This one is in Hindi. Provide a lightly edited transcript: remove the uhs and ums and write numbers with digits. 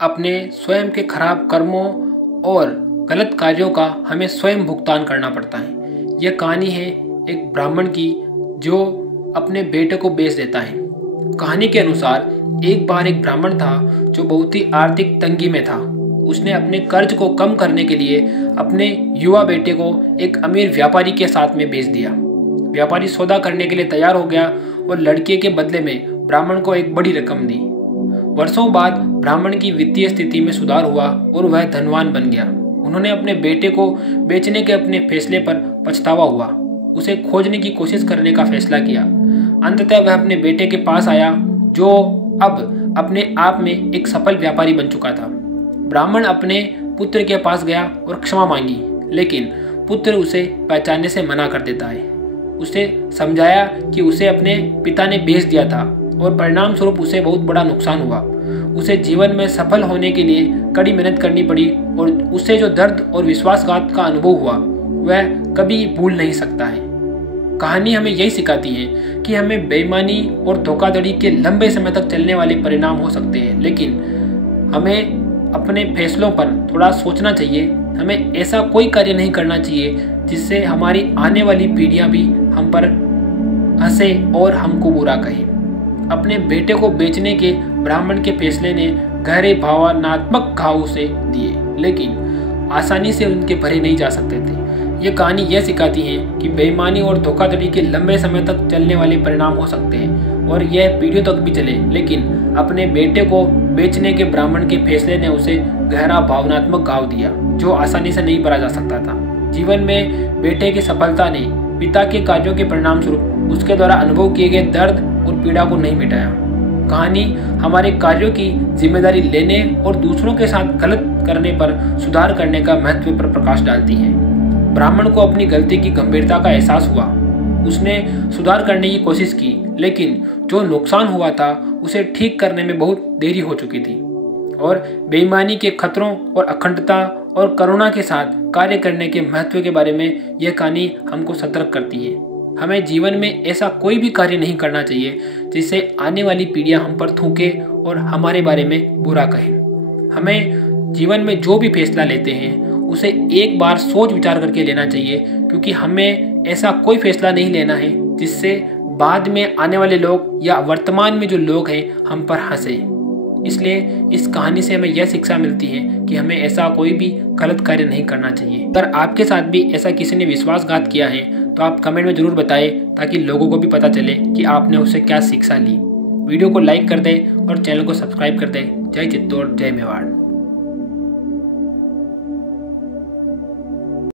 अपने स्वयं के खराब कर्मों और गलत कार्यों का हमें स्वयं भुगतान करना पड़ता है। यह कहानी है एक ब्राह्मण की जो अपने बेटे को बेच देता है। कहानी के अनुसार एक बार एक ब्राह्मण था जो बहुत ही आर्थिक तंगी में था। उसने अपने कर्ज को कम करने के लिए अपने युवा बेटे को एक अमीर व्यापारी के साथ में बेच दिया। व्यापारी सौदा करने के लिए तैयार हो गया और लड़के के बदले में ब्राह्मण को एक बड़ी रकम दी। वर्षों बाद ब्राह्मण की वित्तीय स्थिति में सुधार हुआ और वह धनवान बन गया। उन्होंने अपने बेटे को बेचने के अपने फैसले पर पछतावा हुआ। उसे खोजने की कोशिश करने का फैसला किया। अंततः वह अपने बेटे के पास आया जो अब अपने आप में एक सफल व्यापारी बन चुका था। ब्राह्मण अपने पुत्र के पास गया और क्षमा मांगी, लेकिन पुत्र उसे पहचानने से मना कर देता है। उसे समझाया कि उसे अपने पिता ने बेच दिया था और परिणाम स्वरूप उसे बहुत बड़ा नुकसान हुआ। उसे जीवन में सफल होने के लिए कड़ी मेहनत करनी पड़ी और उससे जो दर्द और विश्वासघात का अनुभव हुआ वह कभी भूल नहीं सकता है। कहानी हमें यही सिखाती है कि हमें बेईमानी और धोखाधड़ी के लंबे समय तक चलने वाले परिणाम हो सकते हैं, लेकिन हमें अपने फैसलों पर थोड़ा सोचना चाहिए। हमें ऐसा कोई कार्य नहीं करना चाहिए जिससे हमारी आने वाली पीढ़ियां भी हम पर हंसे और हमको बुरा कहें। अपने बेटे को बेचने के ब्राह्मण के फैसले ने गहरे भावनात्मक घाव उसे दिए, लेकिन आसानी से उनके भरे नहीं जा सकते थे। ये कहानी यह सिखाती है कि बेईमानी और धोखाधड़ी के लंबे समय तक चलने वाले परिणाम हो सकते हैं और यह पीढ़ियों तक भी चले, लेकिन अपने बेटे को बेचने के ब्राह्मण के फैसले ने उसे गहरा भावनात्मक घाव दिया जो आसानी से नहीं भरा जा सकता था। जीवन में बेटे की सफलता ने पिता के कार्यों के परिणाम स्वरूप उसके द्वारा अनुभव किए गए दर्द और पीड़ा को नहीं मिटाया। कहानी हमारे कार्यों की जिम्मेदारी लेने और दूसरों के साथ गलत करने पर सुधार करने का महत्व पर प्रकाश डालती है। ब्राह्मण को अपनी गलती की गंभीरता का एहसास हुआ। उसने सुधार करने की कोशिश की, लेकिन जो नुकसान हुआ था उसे ठीक करने में बहुत देरी हो चुकी थी। और बेईमानी के खतरों और अखंडता और करुणा के साथ कार्य करने के महत्व के बारे में यह कहानी हमको सतर्क करती है। हमें जीवन में ऐसा कोई भी कार्य नहीं करना चाहिए जिससे आने वाली पीढ़ियां हम पर थूके और हमारे बारे में बुरा कहें। हमें जीवन में जो भी फैसला लेते हैं उसे एक बार सोच विचार करके लेना चाहिए, क्योंकि हमें ऐसा कोई फैसला नहीं लेना है जिससे बाद में आने वाले लोग या वर्तमान में जो लोग हैं हम पर हंसे। इसलिए इस कहानी से हमें यह शिक्षा मिलती है कि हमें ऐसा कोई भी गलत कार्य नहीं करना चाहिए। अगर आपके साथ भी ऐसा किसी ने विश्वासघात किया है तो आप कमेंट में जरूर बताएं, ताकि लोगों को भी पता चले कि आपने उससे क्या शिक्षा ली। वीडियो को लाइक कर दें और चैनल को सब्सक्राइब कर दें। जय चित्तौड़, जय मेवाड़।